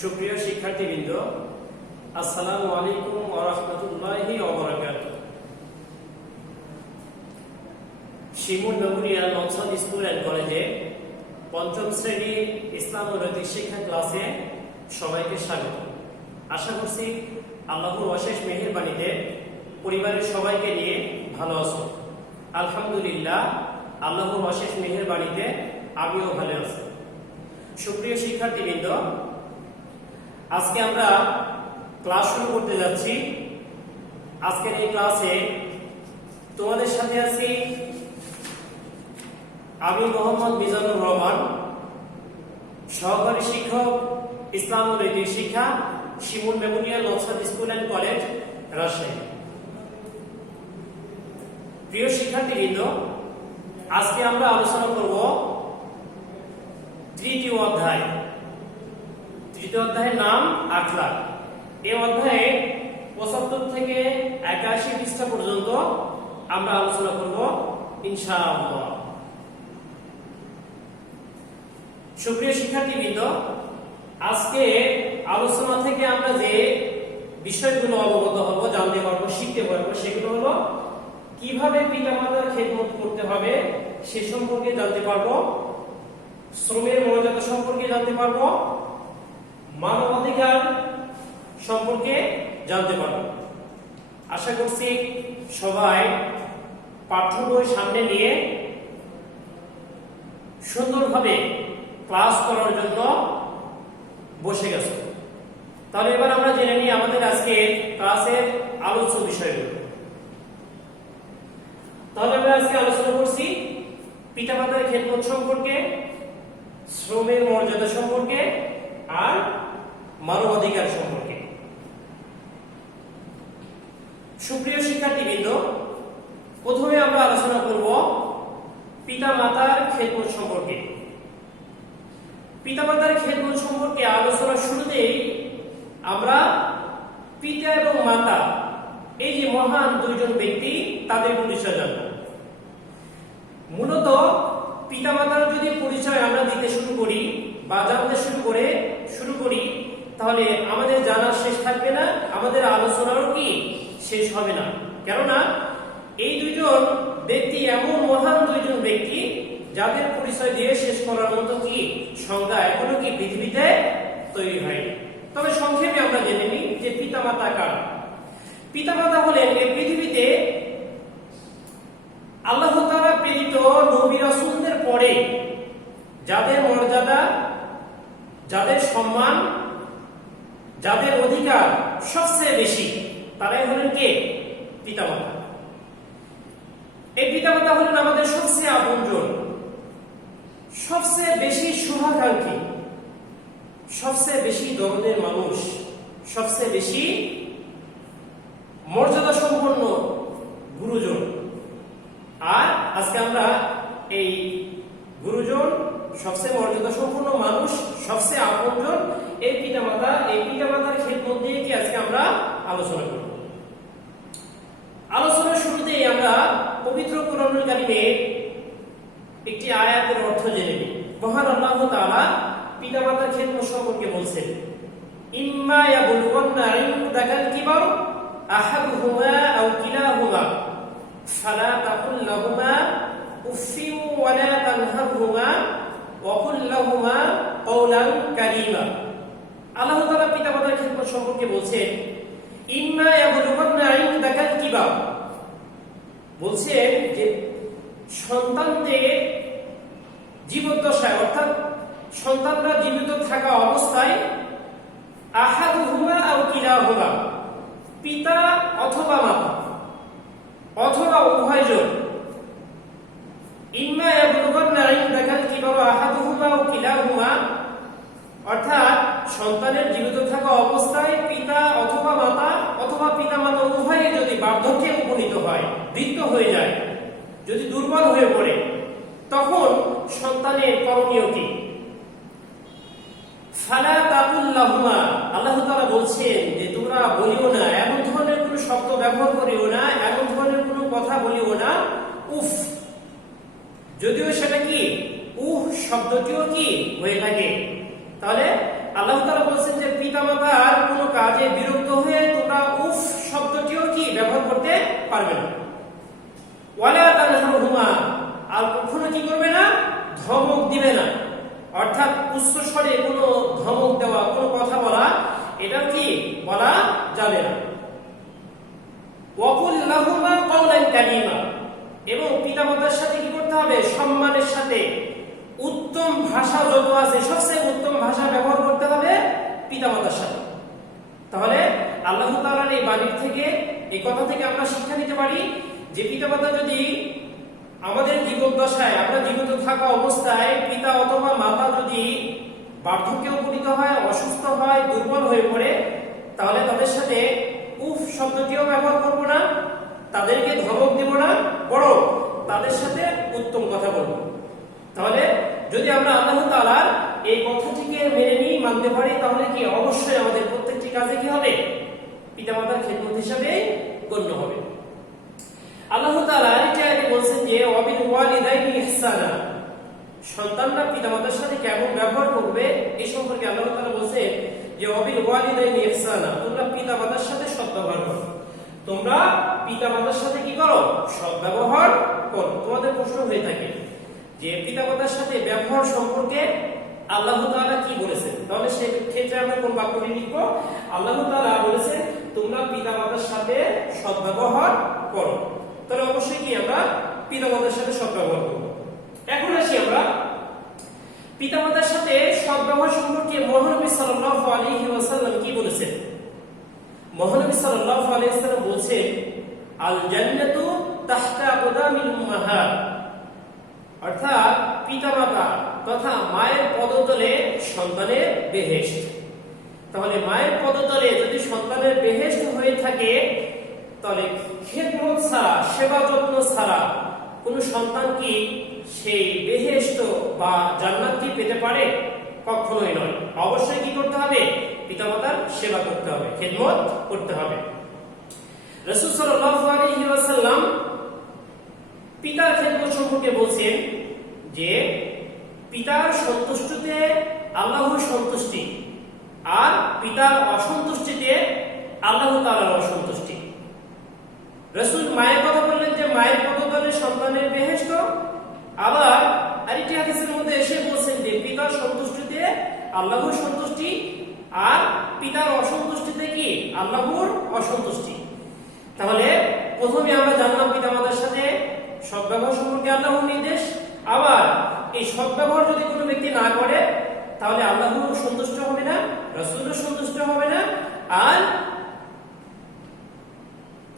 সুপ্রিয় শিক্ষার্থীবৃন্দ, আসসালামু আলাইকুম ওয়া রাহমাতুল্লাহি ওয়া বারাকাতুহু। শিমুল মেমোরিয়াল নওশাদ স্কুল অ্যান্ড কলেজে পঞ্চম শ্রেণীর ইসলাম ও নৈতিক শিক্ষা ক্লাসে সবাইকে স্বাগত। আশা করছি আল্লাহর অশেষ মেহেরবানিতে পরিবারের সবাইকে নিয়ে ভালো আছো। আলহামদুলিল্লাহ, আল্লাহর অশেষ মেহেরবানিতে আমিও ভালো আছি। সুপ্রিয় শিক্ষার্থীবৃন্দ, আজকে আমরা ক্লাস শুরু করতে যাচ্ছি। আজকের এই ক্লাসে তোমাদের সাথে আছি আমি মোহাম্মদ মিজানুর রহমান, সহকারী শিক্ষক, ইসলাম ও নৈতিক শিক্ষা, Shimul memorial Nowshad school and college, Rajshahi. প্রিয় শিক্ষার্থীবৃন্দ, আজকে আমরা আলোচনা করব তৃতীয় অধ্যায়। তৃতীয় অধ্যায়ের নাম আখলাক। এই অধ্যায়ে ৭৫ থেকে ৮১ পৃষ্ঠা পর্যন্ত আমরা আলোচনা করব ইনশাআল্লাহ। সুপ্রিয় শিক্ষার্থীবৃন্দ, আজকে আলোচনা থেকে আমরা যে বিষয়গুলো অবগত হব, জানতে পারবো, শিখতে পারবো, সেগুলো হলো কিভাবে পিতামাতার খেদমত করতে হবে সে সম্পর্কে জানতে পারবো, শ্রমের মর্যাদা সম্পর্কে জানতে পারবো, মানবাধিকার সম্পর্কে জানতে পারবো। আশা করছি সবাই পাঠ্য বই সামনে নিয়ে সুন্দরভাবে ক্লাস করার জন্য বসে গেছে। তাহলে এবার আমরা জেনে নিই আমাদের আজকে ক্লাসের আলোচ্য বিষয়গুলো। তাহলে আমরা আজকে আলোচনা করছি পিতামাতার খেদমত সম্পর্কে, শ্রমের মর্যাদা সম্পর্কে আর মানবাধিকার সম্পর্কে। সুপ্রিয় শিক্ষার্থীবৃন্দ, প্রথমে আমরা আলোচনা করব পিতামাতার খেদমত সম্পর্কে। পিতামাতার খেদমত সম্পর্কে আলোচনার শুরুতেই আমরা পিতা এবং মাতা, এই যে মহান দুইজন ব্যক্তি, তাদের পরিচয় জানব। মূলত পিতামাতার যদি পরিচয় আমরা দিতে শুরু করি বা জানতে শুরু করি তাহলে আমাদের জানার শেষ থাকবে না, আমাদের আলোচনারও কি শেষ হবে না। কেননা এই দুইজন ব্যক্তি এমন মহান দুইজন ব্যক্তি যাদের পরিচয় দিয়ে শেষ করার মতো কি সংজ্ঞা এখনো কি পৃথিবীতে তৈরি হয়নি। তবে সংক্ষেপে আমরা জেনে নিই যে পিতামাতা কারা। পিতামাতা হলেন এই পৃথিবীতে আল্লাহ তাআলা প্রেরিত নবী রাসূলদের পরে যাদের মর্যাদা, যাদের সম্মান, যাদের অধিকার সবচেয়ে বেশি, তারাই হলেন কে? পিতামাতা। এই পিতামাতা হলেন আমাদের সবচেয়ে আপনজন, সবচেয়ে বেশি শুভাকাঙ্ক্ষী, সবচেয়ে বেশি দরদের মানুষ, সবচেয়ে বেশি মর্যাদা সম্পন্ন গুরুজন। আর আজকে আমরা এই গুরুজন, সবচেয়ে মর্যাদা সম্পন্ন মানুষ, সবচেয়ে আপনজন, এই পিতামাতার খেদমত দিয়ে কি আজকে আমরা আলোচনা করব। আলোচনার শুরুতেই আমরা পবিত্র কোরআনুল কারীমে একটি আয়াতের অর্থ জেনে নিই। মহান আল্লাহ তাআলা পিতামাতার খেদমত সম্পর্কে বলছেন, ইম্মা ইয়াবলুগান্না ইনদাকাল কিবার আহাদুহুমা আও কিলাহুমা ফালা তাকুল লাহুমা উফফিন ওয়া লা তানহারহুমা ওয়া কুল লাহুমা কওলান কারীমা। আল্লাহ তাআলা পিতামাতার খেদমত সম্পর্কে বলছেন, ইম্মা ইয়াবলুগান্না ইনদাকাল কিবার, বলছেন যে সন্তানদের জীবদ্দশায়, অর্থাৎ সন্তানরা জীবিত থাকা অবস্থায়, আহাদুহুমা আও কিলাহুমা, পিতা অথবা মাতা অথবা উভয়জন, ইম্মা ইয়াবলুগান্না ইনদাকাল কিবার আহাদুহুমা আও কিলাহুমা, অর্থাৎ সন্তানের জীবিত থাকা অবস্থায় পিতা অথবা মাতা অথবা পিতামাতা উভয়ে যদি বার্ধক্যে উপনীত হয়, বৃদ্ধ হয়ে যায়, যদি দুর্বল হয়ে পড়ে, তখন সন্তানের করণীয় কি? ফালা তাকুল লাহুমা, আল্লাহ তাআলা বলছেন যে তোমরা বলিও না, এমন ধরনের কোনো শব্দ ব্যবহার করিও না, এমন ধরনের কোনো কথা বলিও না, উফ। যদিও সেটা কি উহ শব্দটিও কি হয়ে থাকে তাহলে আল্লাহ তাআলা বলেছেন যে পিতামাতার কোনো কাজে বিরক্ত হয়ে তোমরা উফ শব্দটিও কি ব্যবহার করতে পারবে না। ওয়ালা তানহারহুমা, আর কখনো কি করবে না, ধমক দিবে না। অর্থাৎ উচ্চ স্বরে কোনো ধমক দেওয়া, কোনো কথা বলা, এটা কি বলা যাবে না। ওয়াকুল লাহুমা কাওলান কারীমা, এবং পিতামাতার সাথে কি করতে হবে, সম্মানের সাথে উত্তম ভাষা যত আছে সবচেয়ে উত্তম ভাষা ব্যবহার করতে হবে পিতামাতার সাথে। তাহলে আল্লাহ তাআলার এই বাণী থেকে, এই কথা থেকে আমরা শিক্ষা নিতে পারি যে পিতামাতা যদি আমাদের জীবদ্দশায়, আমরা জীবিত থাকা অবস্থায় পিতা অথবা মাতা যদি বার্ধক্যে উপনীত হয়, অসুস্থ হয়, দুর্বল হয়ে পড়ে, তাহলে তাদের সাথে উফ শব্দটিও ব্যবহার করব না, তাদেরকে ধমক দেব না, বরং তাদের সাথে উত্তম কথা বলব। তাহলে যদি আমরা আল্লাহ তাআলার এই কথাটিকে মেনে নিই, মানতে পারি, তাহলে কি অবশ্যই আমাদের প্রত্যেকটি কাজে কি হবে, পিতামাতার খেদমত হিসাবে গণ্য হবে। আল্লাহ তাআলা আরেকটি আয়াতে বলেন যে ওয়াবিল ওয়ালিদাইনি ইহসানা, সন্তানরা পিতামাতার সাথে কেমন ব্যবহার করবে এই সম্পর্কে আল্লাহ তাআলা বলেন যে ওয়াবিল ওয়ালিদাইনি ইহসানা, তোমরা পিতামাতার সাথে সদ্ব্যবহার করো। তোমরা পিতামাতার সাথে কি করো, সদ্ব্যবহার করো। তোমাদের প্রশ্ন হয়ে থাকে যে পিতামাতার সাথে ব্যবহার সম্পর্কে আল্লাহ তাআলা কি বলেছেন, তাহলে সেই ক্ষেত্রে আমরা কোন বাক্যটি লিখব? আল্লাহ তাআলা বলেছেন তোমরা পিতামাতার সাথে সদ্ব্যবহার করো। তাহলে অবশ্যই কি আমরা পিতামাতার সাথে সদ্ব্যবহার করব। এখন আসি আমরা পিতামাতার সাথে সদ্ব্যবহার সম্পর্কে মহানবী সাল্লাল্লাহু আলাইহি ওয়াসাল্লাম কি বলেছেন। মহানবী সাল্লাল্লাহু আলাইহি ওয়াসাল্লাম বলেছেন আল জান্নাতু তাহতা আকদামিল উম্মাহাত, অর্থাৎ পিতামাতা তথা মায়ের পদতলে সন্তানের বেহেশত। তাহলে মায়ের পদতলে যদি সন্তানের বেহেশত হয়ে থাকে, তাহলে খেদমত ছাড়া, সেবা যত্ন ছাড়া কোন সন্তান কি সেই বেহেশত বা জান্নাতটি পেতে পারে? কখনোই নয়। অবশ্যই কি করতে হবে, পিতামাতার সেবা করতে হবে, খেদমত করতে হবে। রাসূল সাল্লাল্লাহু আলাইহি ওয়াসাল্লাম পিতার খেদমত সম্পর্কে বলেছেন যে পিতার সন্তুষ্টিতে আল্লাহর সন্তুষ্টি, আর পিতার অসন্তুষ্টিতে আল্লাহ তাআলার অসন্তুষ্টি। রাসূল মায়ের কথা বললেন যে মায়ের পদতলে সন্তানের বেহেশত, আবার আরেকটি হাদিসের মধ্যে এসে বলছেন যে পিতার সন্তুষ্টিতে আল্লাহর সন্তুষ্টি, আর পিতার অসন্তুষ্টিতে কি আল্লাহর অসন্তুষ্টি। তাহলে প্রথমে আমরা জানলাম পিতামাতার সাথে সদ্ব্যবহার সম্পর্কে আল্লাহর নির্দেশ। আবার এই সদ্ব্যবহার যদি কোনো ব্যক্তি না করে, তাহলে আল্লাহর সন্তুষ্ট হবে না, রাসূলের সন্তুষ্ট হবে না, আর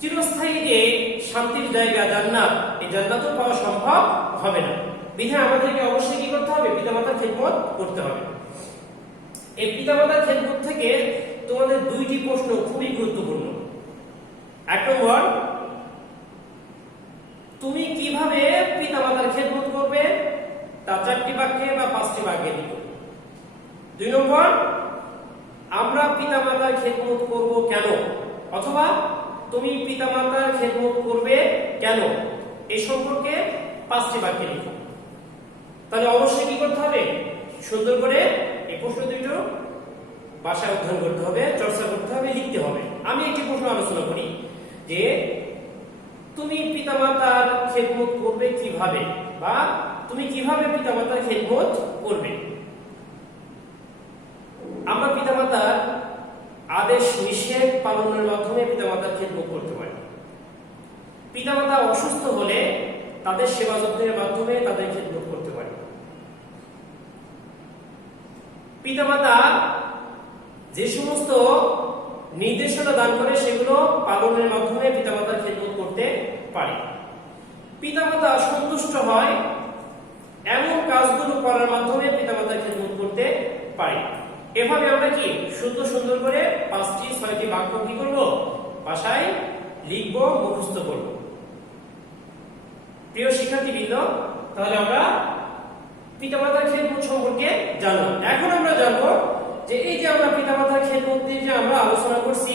চিরস্থায়ী যে শান্তির জায়গা জান্নাত, এই জান্নাতও পাওয়া সম্ভব হবে না। বিধায় আমাদেরকে অবশ্যই কি করতে হবে, পিতামাতার খেদমত করতে হবে। এই পিতামাতার খেদমত থেকে তোমাদের দুইটি প্রশ্ন খুবই গুরুত্বপূর্ণ। এক নম্বর, তুমি কিভাবে পিতামাতার খেদমত করবে, তা 4টি বাক্যে বা 5টি বাক্যে লিখো। 2 নম্বর, আমরা পিতামাতার খেদমত করব কেন, অথবা তুমি পিতামাতার খেদমত করবে কেন, এই সম্পর্কে 5টি বাক্যে লিখো। তাহলে অবশ্যই কি করতে হবে, সুন্দর করে এই প্রশ্ন দুটো ভাষায় অধ্যয়ন করতে হবে, চর্চা করতে হবে, লিখতে হবে। আমি একটি প্রশ্ন আলোচনা করি যে তুমি পিতামাতার খেদমত করবে কিভাবে, বা তুমি কিভাবে পিতামাতার খেদমত করবে। আমরা পিতামাতার আদেশ নিষেধ পালনের মাধ্যমে পিতামাতার খেদমত করতে পারি। পিতামাতা অসুস্থ হলে তাদের সেবা যত্নের মাধ্যমে তাদের খেদমত করতে পারি। পিতামাতা যে সমস্ত নির্দেশনা দান করে সেগুলো পালনের মাধ্যমে পিতামাতার খেদমত করতে পারি। পিতামাতা সন্তুষ্ট হয় এমন কাজগুলো করার মাধ্যমে পিতামাতার খেদমত করতে পারি। এভাবে আমরা কি সুন্দর করে 5টি 6টি বাক্য কি করব, ভাষায় লিখব, মুখস্থ করব। প্রিয় শিক্ষার্থীবৃন্দ, তাহলে আমরা পিতামাতার খেদমত সম্পর্কে জানলাম। এখন আমরা জানবো যে এই যে আমরা পিতামাতার খেদমত নিয়ে যে আমরা আলোচনা করছি,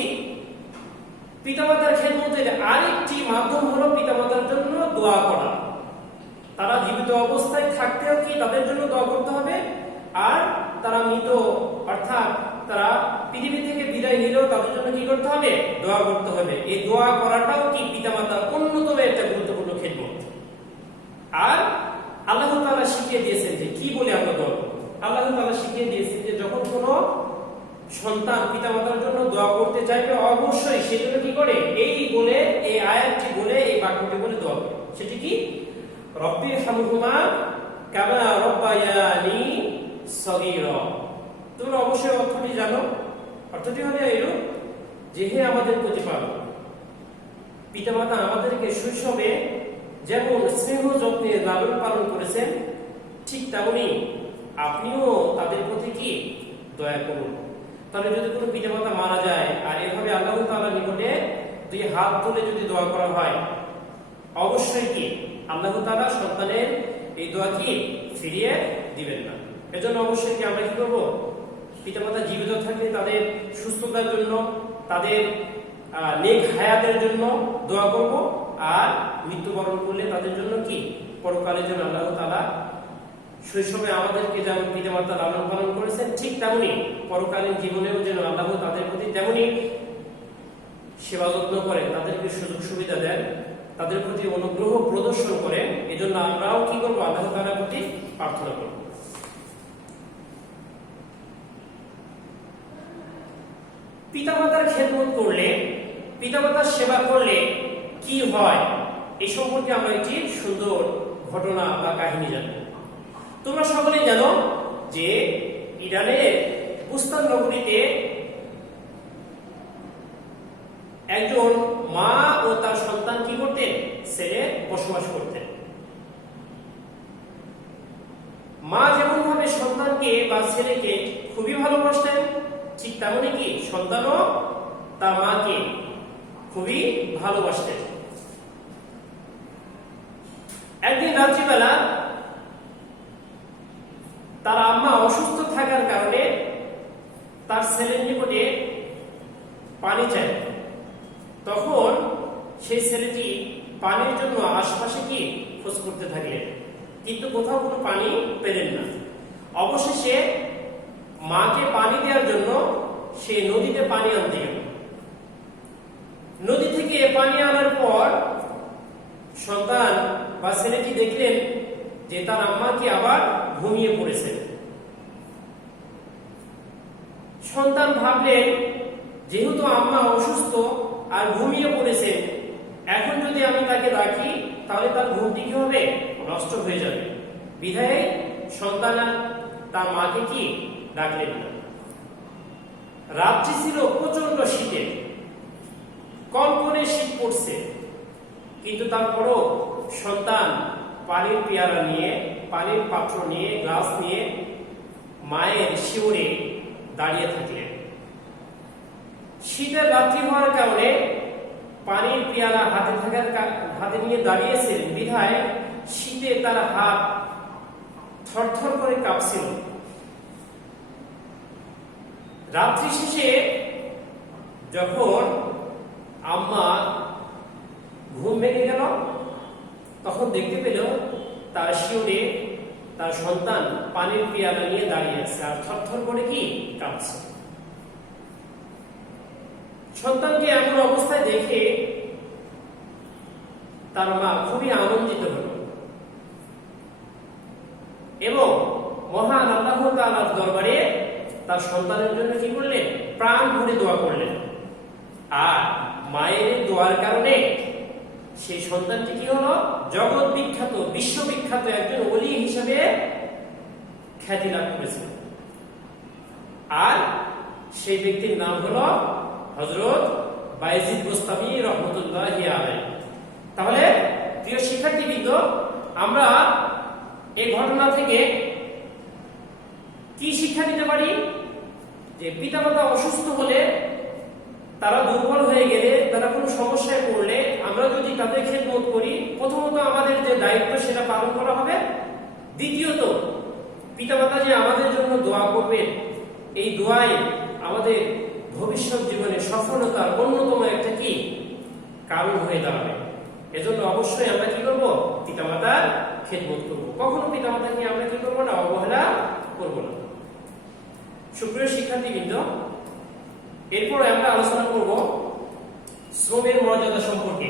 পিতামাতার খেদমতের আরেকটি মাধ্যম হলো পিতামাতার জন্য দোয়া করা। তারা জীবিত অবস্থায় থাকতেও কি তাদের জন্য দোয়া করতে হবে, আর তারা মৃত অর্থাৎ তারা পৃথিবী থেকে বিদায় নিলেও তাদের জন্য কি করতে হবে? দোয়া করতে হবে। এই দোয়া করাটাও কি পিতামাতার অন্যতম একটা গুরুত্বপূর্ণ খেদমত। আর আল্লাহ তাআলা শিখিয়ে দিয়েছেন যে কি বলে আমরা দোয়া করব। আল্লাহ তাআলা শিখিয়ে দিয়েছেন যে যখন কোনো সন্তান পিতামাতার জন্য দোয়া করতে চাইবে অবশ্যই সেজন্য কি করে? এই বলে, এই আয়াতটি বলে, এই বাক্যটি বলে দোয়া করে। সেটি কি? রব্বিরহামহুমা কামা রব্বায়ানি সগীরা। তোমরা অবশ্যই অর্থটি জানো। অর্থটি হলো এরূপ যে হে আমাদের প্রতিপালক, পিতামাতা আমাদেরকে শৈশবে যেমন স্নেহ যত্নে লালন পালন করেছেন, ঠিক তেমনি আপনিও তাদের প্রতি কি দয়া করুন। তাহলে যদি কোনো পিতামাতা মারা যায় আর এভাবে আল্লাহ তাআলার নিকটে দুই হাত তুলে যদি দোয়া করা হয়, অবশ্যই কি আল্লাহ তাআলা সন্তানের এই দোয়া কি ফিরিয়ে দিবেন না। এজন্য অবশ্যই কি আমরা কি করব? পিতামাতা জীবিত থাকলে তাদের সুস্থতার জন্য, তাদের নেক হায়াতের জন্য দোয়া করব, আর মৃত্যুবরণ করলে তাদের জন্য কি পরকালের জন্য আল্লাহ তাআলা শৈশবে আমাদেরকে যেমন পিতামাতা লালন পালন করেছেন, ঠিক তেমনি পরকালীন জীবনেও যেন আল্লাহ তাদের প্রতি তেমনি সেবা যত্ন করেন, তাদেরকে সুযোগ সুবিধা দেন, তাদের প্রতি অনুগ্রহ প্রদর্শন করেন। এজন্য আমরাও কি করব? আল্লাহ তাআলার প্রতি প্রার্থনা করব। পিতামাতার খেদমত করলে, পিতামাতার সেবা করলে কি হয় এই সম্পর্কে আমরা একটি সুন্দর ঘটনা বা কাহিনী জানি। তোমরা সকলেই জানো যে ইরানের বুস্তান নগরীতে একজন মা ও তার সন্তান কি করতেন? ছেলে বসবাস করতেন। মা যেমন ভাবে সন্তানকে বা ছেলেকে খুবই ভালোবাসতেন, ঠিক তেমনি কি সন্তানও তার মাকে খুবই ভালোবাসতেন। একদিন রাত্রিবেলা তার আম্মা অসুস্থ থাকার কারণে তার ছেলের নিকটে পানি চায়। তখন সেই ছেলেটি পানির জন্য আশপাশে কি খোঁজ করতে থাকলেন, কিন্তু কোথাও কোনো পানি পেলেন না। অবশেষে মাকে পানি দেওয়ার জন্য সে নদীতে পানি আনতে গেল। নদী থেকে পানি আনার পর সন্তান বা ছেলেটি দেখলেন যে তার আম্মা কি আবার ঘুমিয়ে পড়েছে। সন্তান ভাবলেন যেহেতু আম্মা অসুস্থ আর ঘুমিয়ে পড়েছে, এখন যদি আমি তাকে ডাকি তাহলে তার ঘুমটি কি হবে? নষ্ট হয়ে যাবে। বিধায় সন্তান তার মাকে কি ডাকলেন না। রাত্রি ছিল প্রচন্ড শীতে, কনকনে শীত পড়ছে, কিন্তু তারপরও সন্তান পানির পেয়ারা নিয়ে, পানির পাত্র নিয়ে, গ্লাস নিয়ে মায়ের শিওরে দাঁড়িয়ে থাকলেন। শীতের রাত্রি হওয়ার কারণে পানির পেয়ালা হাতে নিয়ে দাঁড়িয়েছেন বিধায় শীতে তার হাত থরথর করে কাঁপছিল। রাত্রি শেষে যখন আম্মা ঘুম ভেঙে গেল, তখন দেখতে পেল তার শিওরে তার সন্তান পানির পেয়ালা নিয়ে দাঁড়িয়ে আছে আর থরথর করে কি কাঁপছে। সন্তানকে এমন অবস্থায় দেখে তার মা খুবই আনন্দিত হল এবং মহান আল্লাহ তাআলার দরবারে তার সন্তানের জন্য কি করলেন? প্রাণ ভরে দোয়া করলেন। আর মায়ের দোয়ার কারণে সেই সন্তানটি কি হলো? জগৎ বিখ্যাত, বিশ্ববিখ্যাত একজন ওলি হিসেবে খ্যাতি লাভ করেছিল। আর সেই ব্যক্তির নাম হলো হযরত বায়েজিদ বুস্তামি রাহমাতুল্লাহি আলাইহি। তাহলে প্রিয় শিক্ষার্থীবৃন্দ, আমরা এই ঘটনা থেকে কি শিক্ষা নিতে পারি? যে পিতামাতা অসুস্থ হলে, তারা দুর্বল হয়ে গেলে, তারা কোনো সমস্যায় পড়লে আমরা যদি তাদের খেদমত করি, প্রথমত আমাদের যে দায়িত্ব সেটা পালন করা হবে। দ্বিতীয়ত পিতামাতা যে আমাদের জন্য দোয়া করবেন, এই দোয়াই আমাদের ভবিষ্যৎ জীবনে সফলতার অন্যতম একটা কি কারণ হয়ে দাঁড়াবে। এজন্য অবশ্যই আমরা কি করব? পিতামাতার খেদমত করব। কখনো পিতামাতাকে আমরা কি করব না? অবহেলা করব না। সুপ্রিয় শিক্ষার্থীবৃন্দ, এরপরে আমরা আলোচনা করব শ্রমের মর্যাদা সম্পর্কে।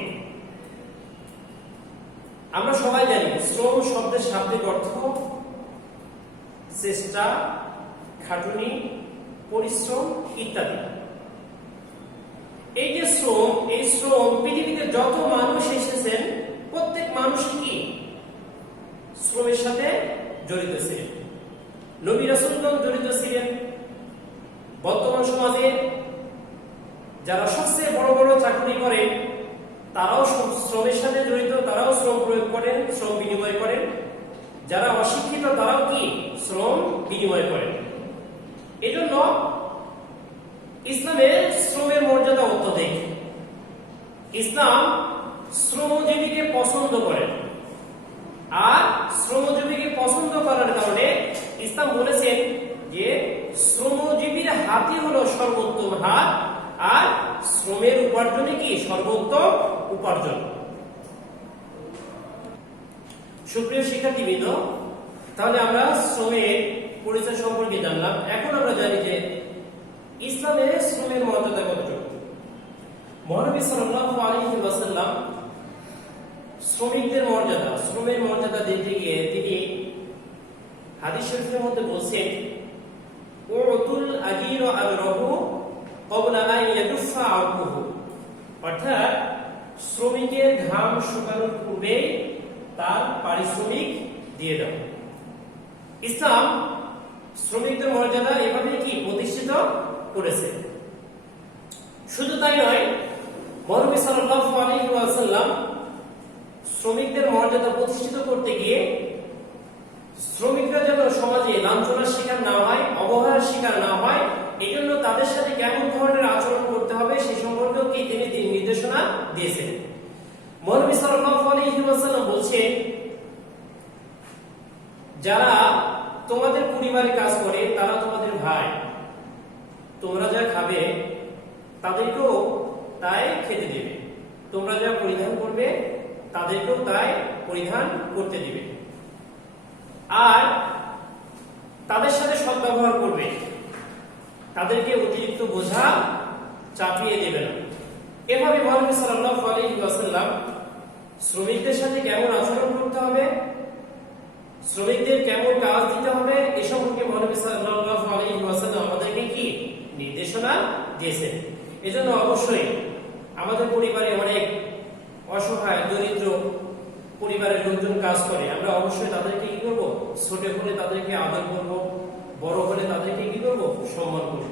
আমরা সবাই জানি শ্রম শব্দের শাব্দিক অর্থ চেষ্টা, খাটুনি, পরিশ্রম ইত্যাদি। এই যে শ্রম, এই শ্রম পৃথিবীতে যত মানুষ এসেছেন প্রত্যেক মানুষ কি শ্রমের সাথে জড়িত ছিলেন। নবী রাসূলগণ জড়িত ছিলেন। বর্তমান সমাজে যারা সবচেয়ে বড় বড় চাকরি করেন তারাও শ্রমের সাথে জড়িত, তারাও শ্রম প্রয়োগ করেন, শ্রম বিনিময় করেন। যারা অশিক্ষিত তারাও কি শ্রম বিনিময় করেন। এজন্য ইসলামে শ্রমের মর্যাদা অত্যধিক। ইসলাম শ্রমজীবীকে পছন্দ করেন, আর শ্রমজীবীকে পছন্দ করার কারণে ইসলাম বলেছেন যে শ্রমজীবীর হাতই হলো সর্বোত্তম হাত, আর শ্রমের উপার্জনে কি সর্বোত্তম উপার্জন। সুপ্রিয় শিক্ষার্থীবৃন্দ, তাহলে আমরা শ্রমের পরিচয় সম্পর্কে জানলাম। এখন আমরা জানি যে ইসলামে শ্রমের মর্যাদা কতটুকু। মহানবী সাল্লাল্লাহু আলাইহি ওয়াসাল্লাম শ্রমের মর্যাদা দিতে গিয়ে তিনি হাদিস শরীফের মধ্যে বলছেন, উতুল আজীর আজরাহু ক্বাবলা আন ইয়াদুফা আউকুহু, অর্থাৎ শ্রমিকের ঘাম শুকানোর পূর্বে তার পারিশ্রমিক দিয়ে দাও। ইসলাম শ্রমিকদের মর্যাদা এভাবে কি প্রতিষ্ঠিত করেছে। শুধু তাই নয়, মহানবী সাল্লাল্লাহু আলাইহি ওয়াসাল্লাম শ্রমিকদের মর্যাদা প্রতিষ্ঠিত করতে গিয়ে শ্রমিকরা যেন সমাজে লাঞ্ছনার শিকার না হয়, অবহেলার শিকার না হয়, এই জন্য তাদের সাথে কেমন ধরনের আচরণ করতে হবে সে সম্পর্কেও কি তিনি নির্দেশনা দিয়েছেন। মহানবী সাল্লাল্লাহু আলাইহি ওয়াসাল্লাম বলছেন, যারা তোমাদের পরিবারে কাজ করে তারা তোমাদের ভাই, তোমরা যা খাবে তাদেরকেও তাই খেতে দেবে, তোমরা যা পরিধান করবে তাদেরকেও তাই পরিধান করতে দিবে, আর তাদের সাথে সদ্ব্যবহার করবে, তাদেরকে অতিরিক্ত বোঝা চাপিয়ে দেবে না। এভাবে মহানবী সাল্লাল্লাহু আলাইহি ওয়াসাল্লাম শ্রমিকদের সাথে কেমন আচরণ করতে হবে, শ্রমিকদের কেমন কাজ দিতে হবে এ সম্পর্কে মহানবী সাল্লাল্লাহু আলাইহি ওয়াসাল্লাম আমাদেরকে কি নির্দেশনা দিয়েছেন। এজন্য অবশ্যই আমাদের পরিবারে অনেক অসহায় দরিদ্র পরিবারের লোকজন কাজ করে, আমরা অবশ্যই তাদেরকে কি করব, ছোট হলে তাদেরকে আদর করব, বড় হলে তাদেরকে কি করব, সম্মান করব।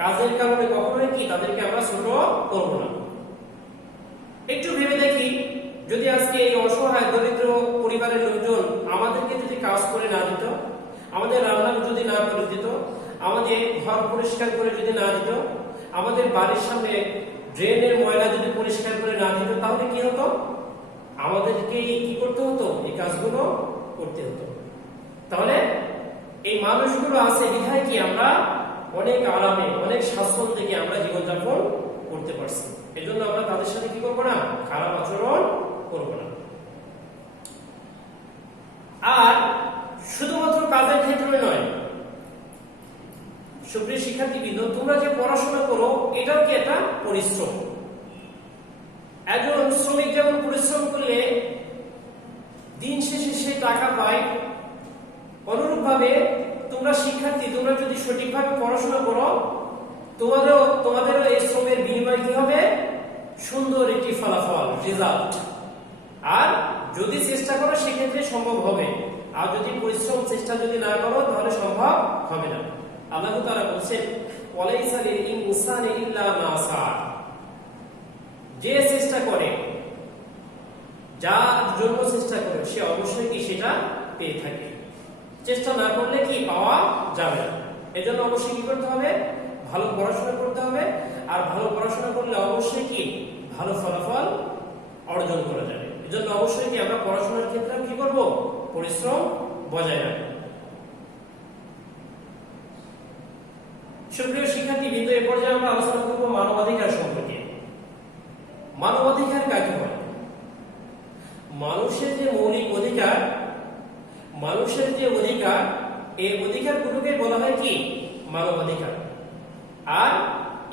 কাজের কারণে কখনোই কি তাদেরকে আমরা ছোট করব না। একটু ভেবে দেখি, যদি আজকে এই অসহায় দরিদ্র পরিবারের লোকজন আমাদেরকে যদি কাজ করে না দিত, আমাদের রান্না যদি না করে দিত, আমাদের ঘর পরিষ্কার করে যদি না দিত, আমাদের বাড়ির সামনে ড্রেনের ময়লা যদি পরিষ্কার করে না দিত, তাহলে কি হতো, আমাদেরকে কি করতে হতো, এই কাজগুলো করতে হতো। তাহলে এই মানুষগুলো আছে বিধায় কি আমরা অনেক আরামে, অনেক স্বাচ্ছন্দ্য থেকে আমরা জীবনযাপন করতে পারছি। এই জন্য আমরা তাদের সাথে কি করবো না, খারাপ আচরণ করবো না। আর শুধুমাত্র কাজের ক্ষেত্রে নয়, সুপ্রিয় শিক্ষার্থীবৃন্দ, তোমরা যে পড়াশোনা করো এটাও কি একটা পরিশ্রম। একজন শ্রমিক যেমন পরিশ্রম করলে দিন শেষে সে টাকা পায়, অনুরূপ ভাবে তোমরা শিক্ষার্থী, তোমরা যদি সঠিকভাবে পড়াশোনা করো তোমাদেরও এই শ্রমের বিনিময় কি হবে, সুন্দর একটি ফলাফল, রেজাল্ট। আর যদি চেষ্টা করো সেক্ষেত্রে সম্ভব হবে, আর যদি পরিশ্রম চেষ্টা যদি না করো তাহলে সম্ভব হবে না। আল্লাহ তাআলা বলছেন, ওয়ালাইসা লিল ইনসানি ইল্লা মা সা, যে চেষ্টা করে, যার জন্য চেষ্টা করে সে অবশ্যই কি সেটা পেয়ে থাকে। চেষ্টা না করলে কি পাওয়া যাবে না। এজন্য অবশ্যই কি করতে হবে, ভালো পড়াশোনা করতে হবে, আর ভালো পড়াশোনা করলে অবশ্যই কি ভালো ফলাফল অর্জন করা যাবে। এজন্য অবশ্যই কি আমরা পড়াশোনার ক্ষেত্রে কি করব, পরিশ্রম বজায় রাখব। সুপ্রিয় শিক্ষার্থীবৃন্দ, এ পর্যায়ে আমরা আলোচনা করব মানবাধিকার সম্পর্কে। মানবাধিকার কাকে বলে? মানুষের যে মৌলিক অধিকার, মানুষের যে অধিকার, এই অধিকারগুলোকে বলা হয় কি মানবাধিকার। আর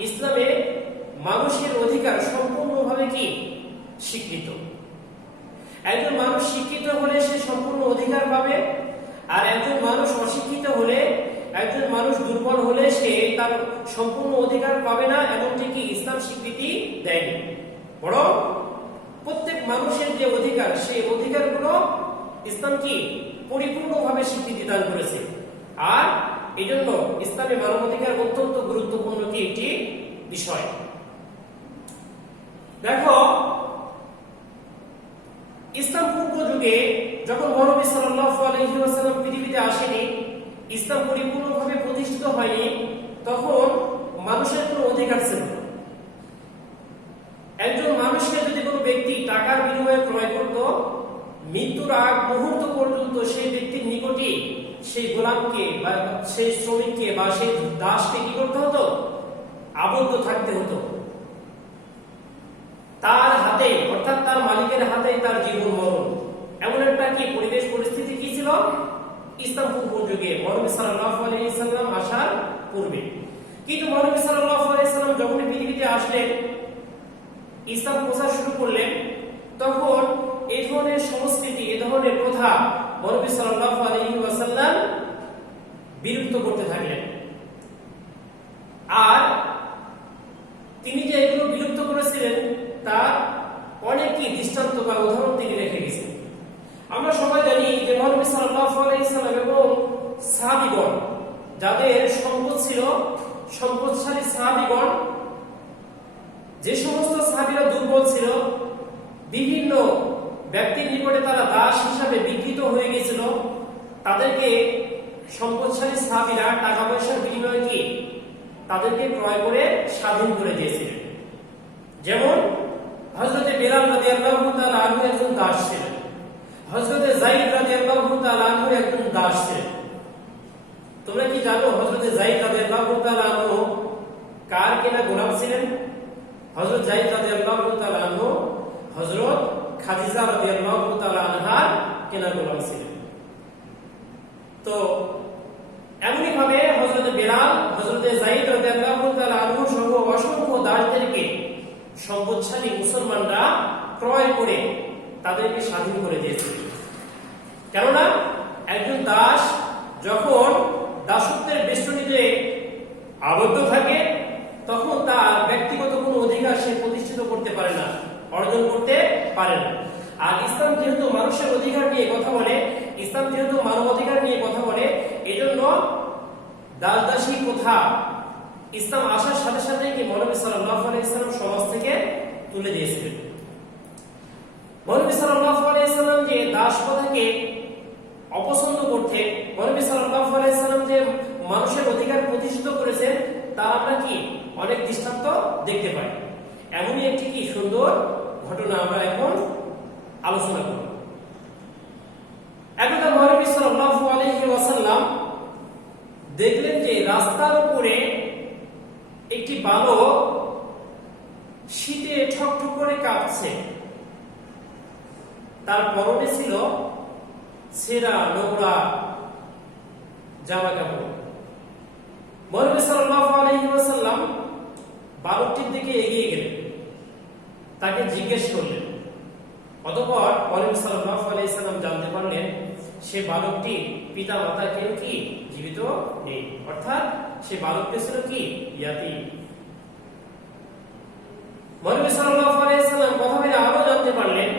ইসলামে মানুষের অধিকার সম্পূর্ণভাবে কি স্বীকৃত। একজন মানুষ শিক্ষিত হলে সে সম্পূর্ণ অধিকার পাবে, আর একজন মানুষ অশিক্ষিত হলে, একজন মানুষ দুর্বল হলে সে তার সম্পূর্ণ অধিকার পাবে না, এমনটি কি ইসলাম স্বীকৃতি দেয়নি। বরং প্রত্যেক মানুষের যে অধিকার, সেই অধিকারগুলো ইসলাম কি পরিপূর্ণভাবে স্বীকৃতি দান করেছে। আর এই জন্য ইসলামে মানবাধিকার অত্যন্ত গুরুত্বপূর্ণ কি একটি বিষয়। দেখো, ইসলাম পূর্ব যুগে যখন নবী সাল্লাল্লাহু আলাইহি ওয়াসাল্লাম পৃথিবীতে আসেনি, ইসলাম পরিপূর্ণভাবে প্রতিষ্ঠিত হয়নি, তখন মানুষের কোনো অধিকার ছিল না। একজন মানুষকে যদি কোনো ব্যক্তি টাকার বিনিময়ে ক্রয় করত, মৃত্যুর আগ মুহূর্ত পর্যন্ত সেই ব্যক্তির নিকটে সেই গোলামকে বা সেই শ্রমিককে বা সেই দাসকে কি করতে হতো? আবদ্ধ থাকতে হতো। তার হাতে, অর্থাৎ তার মালিকের হাতে তার জীবন মরণ, এমন একটা কি পরিবেশ পরিস্থিতি কি ছিল ইসলাম পূর্ব যুগে, নবী সাল্লাল্লাহু আলাইহি ওয়াসাল্লাম আসার পূর্বে। কিন্তু নবী সাল্লাল্লাহু আলাইহি ওয়াসাল্লাম যখন পৃথিবীতে আসলেন, ইসলাম প্রচার শুরু করলেন, তখন এই ধরনের সংস্কৃতি, এই ধরনের প্রথা নবী সাল্লাল্লাহু আলাইহি ওয়াসাল্লাম বিলুপ্ত করতে থাকলেন। আর তিনি যে এগুলো বিলুপ্ত করেছিলেন তার অনেকই দৃষ্টান্ত বা উদাহরণ তিনি রেখে গেছেন। আমরা সবাই জানি যে নবী সাল্লাল্লাহু আলাইহি ওয়াসাল্লাম এবং সাহাবীগণ যাদের সম্পদ ছিল, সম্পদশালী সাহাবীগণ, যে সমস্ত সাহাবীরা দুর্বল ছিল, বিভিন্ন ব্যক্তির নিকটে তারা দাস হিসাবে বিক্রিত হয়ে গিয়েছিল, তাদেরকে সম্পদশালী সাহাবীরা টাকা পয়সার বিনিময়ে কি তাদেরকে ক্রয় করে স্বাধীন করে দিয়েছিলেন। যেমন হযরতে বেলাল রাদিয়াল্লাহু তাআলা আনহু একজন দাস ছিলেন, হযরতে যায়েদ রাদিয়াল্লাহু তাআলা আনহু একজন দাস ছিলেন। তোমরা কি জানো হযরতে যায়েদ রাদিয়াল্লাহু তাআলা আনহু কার কেনা গোলাম ছিলেন? হযরত যায়েদ রাদিয়াল্লাহু তাআলা আনহু হযরত খাদিজা রাদিয়াল্লাহু তাআলা আনহার কেনা গোলাম ছিলেন। তো এমনই ভাবে হযরতে বেলাল, হযরতে যায়েদ রাদিয়াল্লাহু তাআলা আনহু সহ অসংখ্য দাসদেরকে সম্পদশালী মুসলমানরা ক্রয় করে তাদেরকে স্বাধীন করে দিয়েছিল। কেননা একজন দাস যখন দাসত্বের বেষ্টনীতে আবদ্ধ থাকে, তখন তার ব্যক্তিগত কোনো অধিকার সে প্রতিষ্ঠিত করতে পারে না, অর্জন করতে পারে না। আর ইসলাম যেহেতু মানুষের অধিকার নিয়ে কথা বলে, ইসলাম যেহেতু মানবাধিকার নিয়ে কথা বলে, এজন্য দাস দাসী প্রথা ইসলাম আসার সাথে সাথে কি নবী সাল্লাল্লাহু আলাইহি ওয়াসাল্লাম সমাজ থেকে তুলে দিয়েছিলেন। নবী সাল্লাল্লাহু আলাইহি ওয়াসাল্লাম যে দাস প্রথাকে অপছন্দ করতেন, নবী সাল্লাল্লাহু আলাইহি ওয়াসাল্লাম যে মানুষের অধিকার প্রতিষ্ঠিত করেছেন, তা আমরা কি অনেক দৃষ্টান্ত দেখতে পাই। এমনই একটি কি সুন্দর ঘটনা আমরা এখন আলোচনা করব। একদা নবী সাল্লাল্লাহু আলাইহি ওয়াসাল্লাম দেখলেন যে রাস্তার উপরে একটি বালক শীতে ঠকঠক করে কাঁপছে। তার পরনে ছিল ছেঁড়া নোংরা জামা কাপড়। নবী সাল্লাল্লাহু আলাইহি ওয়াসাল্লাম বালকটির দিকে এগিয়ে গেলেন, তাকে জিজ্ঞেস করলেন। অতঃপর নবী সাল্লাল্লাহু আলাইহি ওয়াসাল্লাম জানতে পারলেন সে বালকটি পিতা মাতা কেউ কি জীবিত নেই, অর্থাৎ সে বালকটি ছিল কি ইয়াতীম। নবী সাল্লাল্লাহু আলাইহি ওয়াসাল্লাম কথা বলে আরো জানতে পারলেন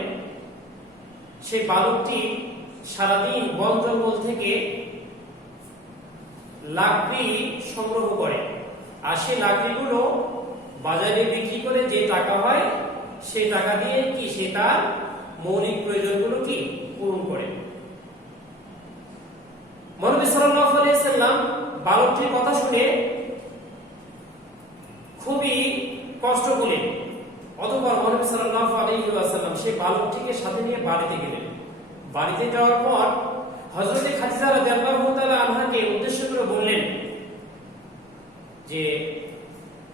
সে বালকটি সারাদিন বন জঙ্গল থেকে লাকড়ি সংগ্রহ করে, আর সেই লাকড়িগুলো বাজারে বিক্রি করে যে টাকা হয় সেই টাকা দিয়ে কি সে তার মৌলিক প্রয়োজনগুলো কি পূরণ করে। নবী সাল্লাল্লাহু আলাইহি ওয়াসাল্লাম বালকটির কথা শুনে খুবই কষ্ট পেলেন। অতঃপর নবী সাল্লাল্লাহু আলাইহি ওয়াসাল্লাম সেই বালকটিকে সাথে নিয়ে বাড়িতে গেলেন। বাড়িতে যাওয়ার পর হযরতে খাদিজা রাদিয়াল্লাহু তাআলা আনহাকে উদ্দেশ্য করে বললেন যে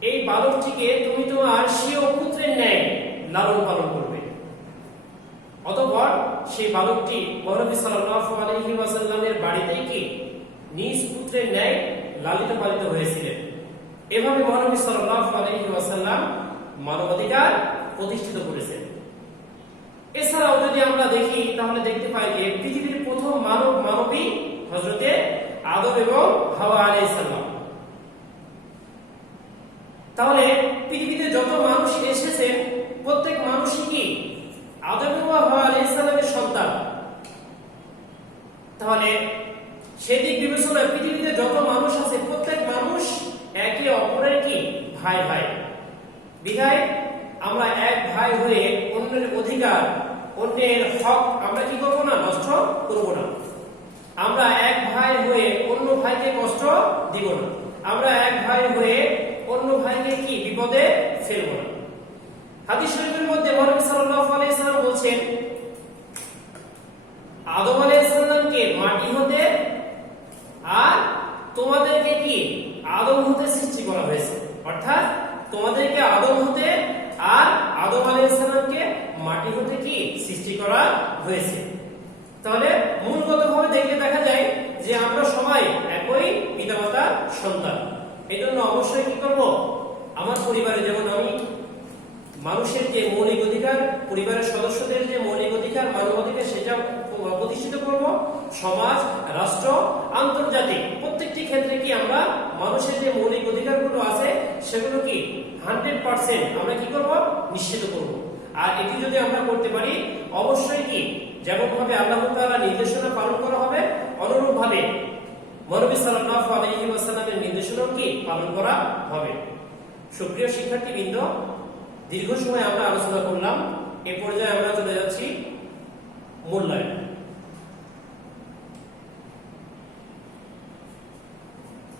এই বালকটিকে তুমি তোমার স্বীয় পুত্রের ন্যায় লালন পালন করবে। অতঃপর সেই বালকটি নবী সাল্লাল্লাহু আলাইহি ওয়াসাল্লামের বাড়িতে কি নিজ পুত্রের ন্যায় লালিত পালিত হয়েছিলেন। এভাবে মহানবী সাল্লাল্লাহু আলাইহি ওয়াসাল্লাম মানবাধিকার প্রতিষ্ঠিত করেছেন। এছাড়াও যদি আমরা দেখি তাহলে দেখতে পাই যে পৃথিবীর প্রথম মানবী হযরতে আদম এবং হাওয়া আলাইহিস সালাম। তাহলে পৃথিবীতে যত মানুষ এসেছে প্রত্যেক মানুষই কি আদম এবং হাওয়া আলাইহিস সালামের সন্তান। তাহলে সেদিক বিবেচনায় পৃথিবীতে যত মানুষ আছে প্রত্যেক মানুষ একে অপরের কি ভাই ভাই। বিধায় আমরা এক ভাই হয়ে অন্যের অধিকার অন্যের হক আমরা কি করব না, নষ্ট করব না। আমরা এক ভাই হয়ে অন্য ভাইকে কষ্ট দিব না। আমরা এক ভাই হয়ে অন্য ভাইকে কি বিপদে ফেলব না। হাদিস শরীফের মধ্যে নবী সাল্লাল্লাহু আলাইহি ওয়াসাল্লাম বলেন আদম আলাইহিস সালামকে মাটি হতে আর তোমাদেরকে কি আদম হতে সৃষ্টি করা হয়েছে। অর্থাৎ তোমাদেরকে আদম হতে আর আদম আলাইহিস সালামকে মাটি হতে কি সৃষ্টি করা হয়েছে। তাহলে মূলগতভাবে দেখলে দেখা যায় যে আমরা সবাই একই পিতামাতার সন্তান। এজন্য অবশ্যই কি করব, আমার পরিবারে যেমন আমি মানুষের যে মৌলিক অধিকার, পরিবারের সদস্যদের যে মৌলিক অধিকার মানবাধিকার সেটা প্রতিষ্ঠিত করব। সমাজ, রাষ্ট্র, আন্তর্জাতিক প্রত্যেকটি ক্ষেত্রে কি আমরা মানুষের যে মৌলিক অধিকারগুলো আছে সেগুলো কি 100% আমরা কি করব, নিশ্চিত করব। আর এটি যদি আমরা করতে পারি অবশ্যই কি যেমন ভাবে আল্লাহ তাআলার নির্দেশনা পালন করা হবে অনুরূপ ভাবে নবী সাল্লাল্লাহু আলাইহি ওয়াসাল্লামের নির্দেশনা কি পালন করা হবে। সুপ্রিয় শিক্ষার্থীবৃন্দ, দীর্ঘ সময় আমরা আলোচনা করলাম। এই পর্যায়ে আমরা চলে যাচ্ছি মূল্যায়ন।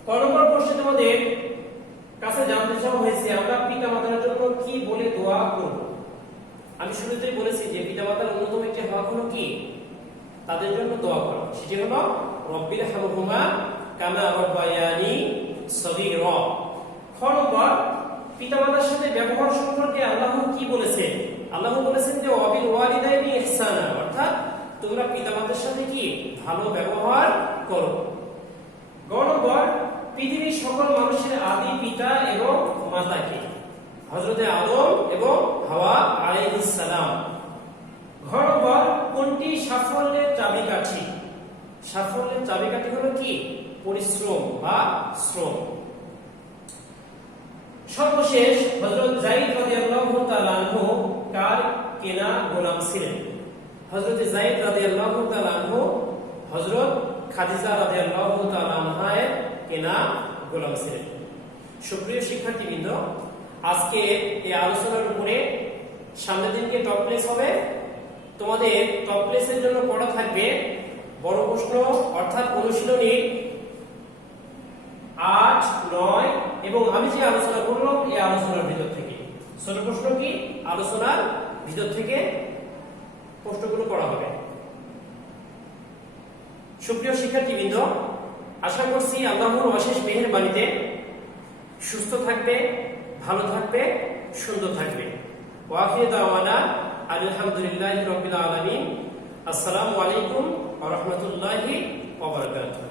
ক নম্বর প্রশ্নে তোমাদের কাছে জানতে চাওয়া হয়েছে আমরা পিতামাতার জন্য কি বলে দোয়া করব। আমি শুরুতেই বলেছি যে পিতামাতার অন্যতম একটি হক হলো কি তাদের জন্য দোয়া করা। সেটি হলো রব্বির হামহুমা কামা রাব্বায়ানি সগীরা। খ নম্বর পিতামাতার সাথে ব্যবহার সম্পর্কে আল্লাহ কি বলেছেন। আল্লাহ বলেছেন যে ওয়াবিল ওয়ালিদাইনি ইহসানা, অর্থাৎ তোমরা পিতামাতার সাথে কি ভালো ব্যবহার করো। গ নম্বর পৃথিবীর সকল মানুষের আদি পিতা এবং মাতা কে, হযরতে আদম এবং হাওয়া আলাইহিস সালাম। ঘ নম্বর কোনটি সাফল্যের চাবিকাঠি। সাফল্যের চাবিকাঠি হলো কি পরিশ্রম বা শ্রম। সর্বশেষ হযরত যায়েদ রাদিয়াল্লাহু তাআলা আনহু কার কেনা গোলাম ছিলেন। হযরত যায়েদ রাদিয়াল্লাহু তাআলা আনহু হযরত খাদিজা রাদিয়াল্লাহু তাআলা আনহার কেনা গোলাম ছিলেন। সুপ্রিয় শিক্ষার্থীবৃন্দ, আজকে এই আলোচনার উপরে সামনের দিনকে টপ প্লেস হবে। তোমাদের টপ প্লেসের জন্য পড়া থাকবে বড় প্রশ্ন অর্থাৎ অনুশীলনী 8, 9 এবং আমি যে আলোচনা করলাম এই আলোচনার ভিতর থেকে ছোট প্রশ্ন কি আলোচনার ভিতর থেকে প্রশ্নগুলো করা হবে। সুপ্রিয় শিক্ষার্থীবৃন্দ, আশা করছি আল্লাহর অশেষ মেহেরবানিতে সুস্থ থাকবে, ভালো থাকবে, সুন্দর থাকবে। ওয়া আখিরু দাওয়ানা আলহামদুলিল্লাহি রাব্বিল আলামিন। আসসালামু আলাইকুম ওয়া রাহমাতুল্লাহি ওয়া বারাকাতুহু।